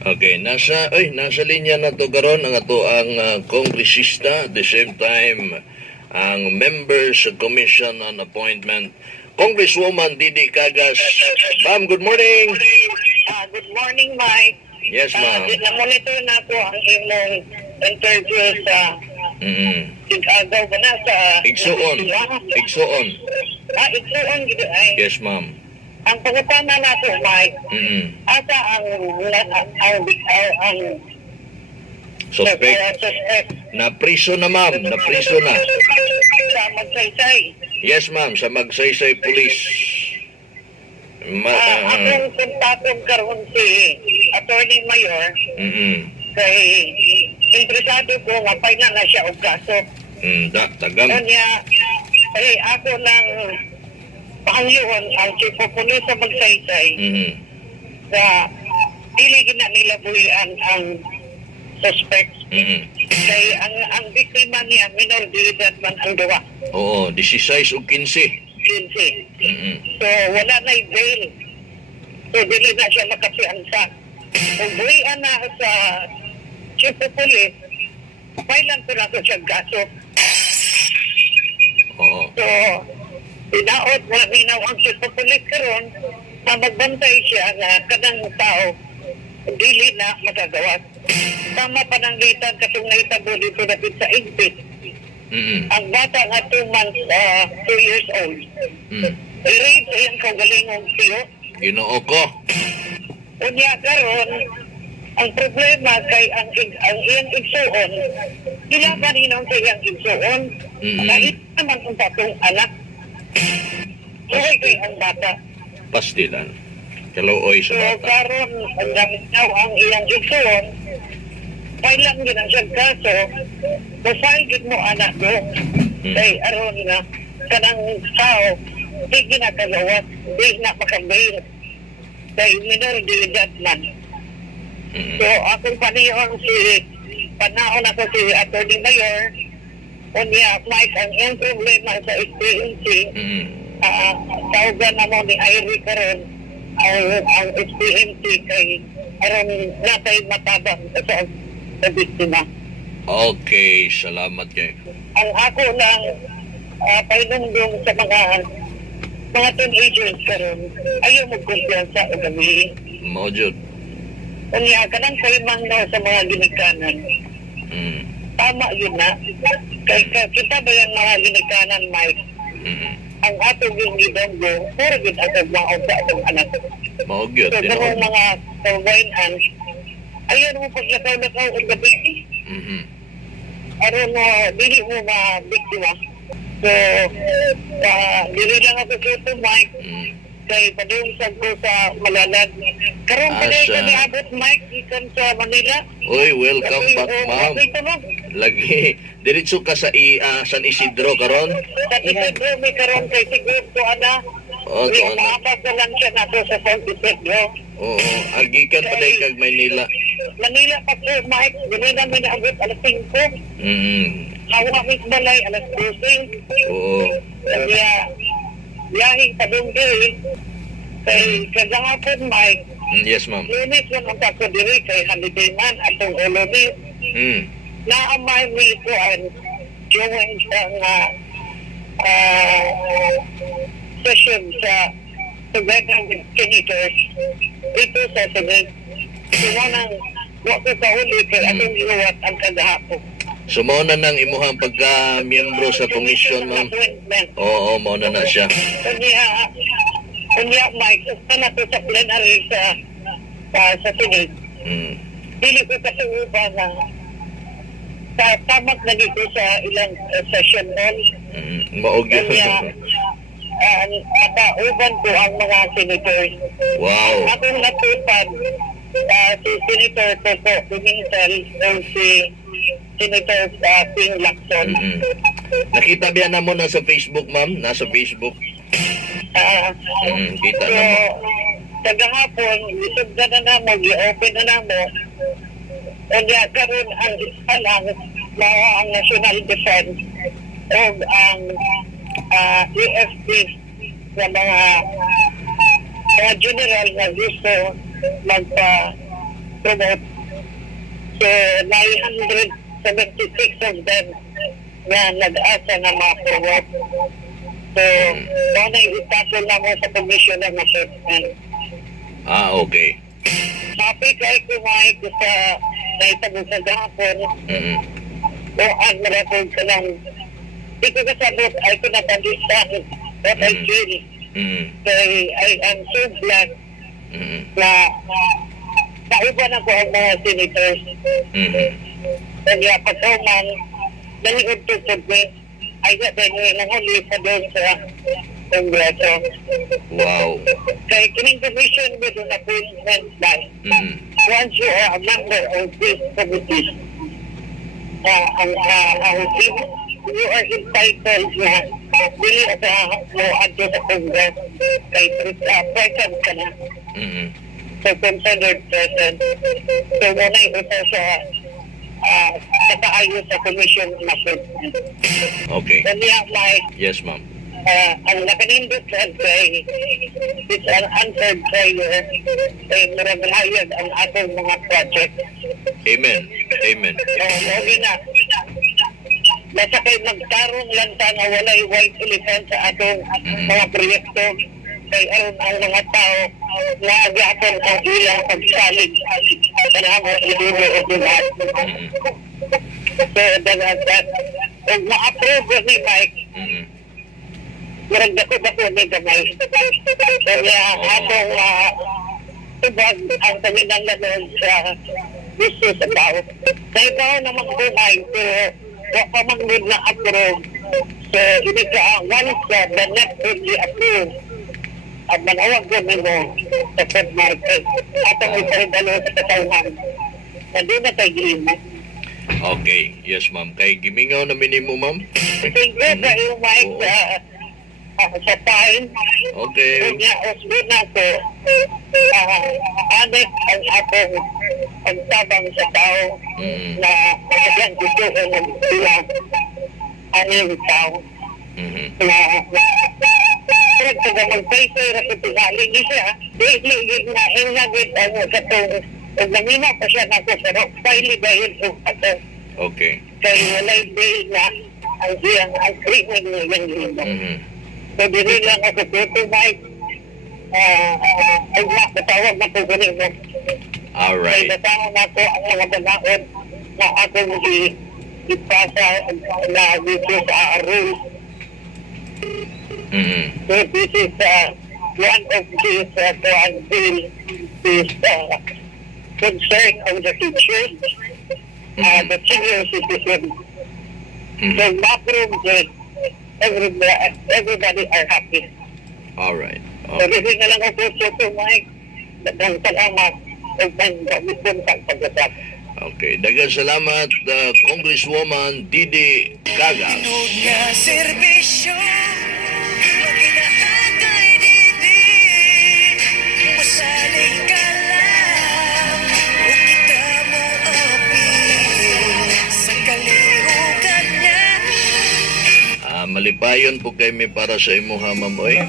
Okay, nasa linya na to karon ang ato ang kongresista, at the same time ang member sa Commission on Appointment, Congresswoman Didi Cagas. Ma'am, good morning. Good morning, Mike. Yes, ma'am. Na-monitor na ko ang imong interview sa Tigagaw ba na sa... Igsuon. Igsuon, gito ay. Yes, ma'am. Ang pagkatama na ko, Mike, asa ang Suspect. Na priso na, ma'am. Na priso na. sa Magsaysay. Yes, ma'am. Sa Magsaysay Police. Akong kontakon karon si Attorney Mayor kay interesado ko nga final na siya og kaso. Tagam. Kanya, ako lang pangyon ang chief of police sa Magsaysay na dili gina nila buhian ang suspect. Kay ang biktima niya minor de edad man ang duwa. Oo, 16 o 15. 15. So wala na bail. So dili na siya makapiansa. Kung buhian na sa chief of police, pailan ko na ko siya gaso. Oo. So, inaot mo minaw ang chief of police karon na magbantay siya na kanang tao dili na magagawas. Tama pananglitan katong nahitabo dito dapit sa Igpit. Ang bata nga 2 months, 2 years old. I-rape sa iyang kaugalingong tiyo. Ginoo ko. Unya karon ang problema kay ang iyang igsuon, ilaban ninong sa iyang igsuon, kahit naman ang tatong anak. Buhay kay ang bata. Pastilan. Kaluoy sa So bata. karon ang gamit daw ang iyang igsuon, kailan din ang siyang kaso, profile gid mo anak ko, kay aron nga kanang tao, di ginagawas, di na makabail, kay minor de edad man. So akong panihon panahon ako si Attorney Mayor, unya Mike ang iyang problema sa SPNC, tawagan na mo ni Irie karon ang SPNC kay aron natay matabang sa biktima. Okay, salamat kay. Ang ako lang painundong sa mga teenagers karon, ayaw magkumpiyansa o gabi. Mojud. Unya kanang kalimang no sa mga ginikanan. Tama yun na. Kay kita ba yung mga ginikanan, Mike? Ang atong yung gidonggo, puro gid atong mga usa atong anak. Mojud. So, ganun mga kawain-an, ayaw mo paglakaw-lakaw o gabi. Aron mo, dili mo mabiktima. So, dili lang ako sa Mike. Kay padungsag ko sa Malalag. Karon pa rin kami abot, Mike, ikan sa Manila. Uy, welcome back, ma'am. Lagi, diretso ka sa San Isidro karon? Sa Isidro, may karon kay siguro to ana. Oo, to ana. Maabas na lang siya nato sa San Isidro. Oo, agikan pa din kag Maynila. Manila pa po, Mike. Ganun namin naabot alas 5. Hawa mit balay alas 12. Oo. Kaya, biyahing padunggi. Kay kagahapon, Mike. Yes, ma'am. Lunes man ang tako diri kay holiday man atong Olobi. Naamay mi ko ang join sa nga session sa together with senators dito sa Senate. Sumunang wako sa uli kay atong iuwat ang kagahapon. So, mauna nang imuhang pagka-miyembro sa komisyon, ma'am? Oo, mauna na siya. Kunya, Mike, sa na to sa plenary sa Senate. Dili ko kasi uba na sa tamat na dito sa ilang session hall. Maugyo. Nakauban ko ang mga senators. Wow. Akong natupad si Senator Coco Pimentel o si Senator Ping Lacson. Nakita biya na mo na sa Facebook, ma'am? Nasa Facebook. Kita So, na mo. tagahapon, isugda na namo, i-open na namo. Kaya karon ang isa lang, ang National Defense o ang EFP na mga general na gusto promote. So, 976 of them na nag-asa na ma-promote. So, doon ay itasol na mo sa commission ng assessment. Okay. Sabi kay kumain ko sa naitabo sa gahapon, Mm-mm. kung ang record ka lang, di ko kasabot, ay ko napandisan what I feel. Mm-mm. Kaya I am so glad Mm-mm. na nauban ako ang mga senators. Mm-mm. Kaya pagkauman, naliod to me, ay natin nang huli sa doon sa Kongreso. Wow. Kaya kining commission with an appointment by Mm-mm. once you are a member of this committee, you are entitled na dili sa mo adto sa Congress kay present ka na. Mm-mm. So considered present. So muna ito sa kaayo sa commission na appointment. Okay. Kanya may Yes, ma'am. ang nakanindot sa kay it's an unfair prayer ay maraglayag ang atong mga project. Amen. Amen. Lagi na. Basta kay magtarong lang ta nga walay white elephant sa atong mga proyekto kay aron ang mga tao nga agapon ang ilang pagsalig sa mga ilulo o buhat. Mm-mm. So, that kung ma-approve ni Mike, Mm-mm. marag dako ni gamay. Kaya atong tubag ang taminang na doon sa gusto sa tao. Kaya tao naman ko pero wa pa man gud na approve. So, hindi ka once the net will be approved. At manawag ko mo sa Fed Market. Atong iparidalo sa katawhan. Hindi na tayo giimo. Okay. Yes, ma'am. Kay gimingaw na minimo, ma'am. Thank you sa iyo, Mike, sa time. Okay. Kanya, osbon na ko, anik ang atong pagtabang sa tao Mm-mm. na kanyang gusto ng sila ang tao Mm-mm. na pero kung mag-paper at itigaling siya, ligid na ingagid ang katong kung namina pa siya nako pero pili dahil kung ato Okay. kaya walay day na ang siyang agreement niya yung libo. Mm-mm. So, dili lang ako dito, Mike. Ay, matawag na po ganun mo. Ay, Alright. natawag na po ang mga banaon na akong ipasa na dito sa rules. Mm-mm. So, this is one of these bill is concern of the teachers, the senior citizens. So, Mm-mm. ma-prove that everybody are happy. Alright. So, Okay. hindi na lang ako sa Mike. Dagang salamat. Huwag nang gamitin sa pagkatap. Okay. Daghang salamat, Congresswoman Didi Gaga. Tinood nga serbisyo Maginaatay didi Masaling ka lang O kita mo apil Sa kalihukan niya Malipayon po kami para sa imuha, ma'am. Oy.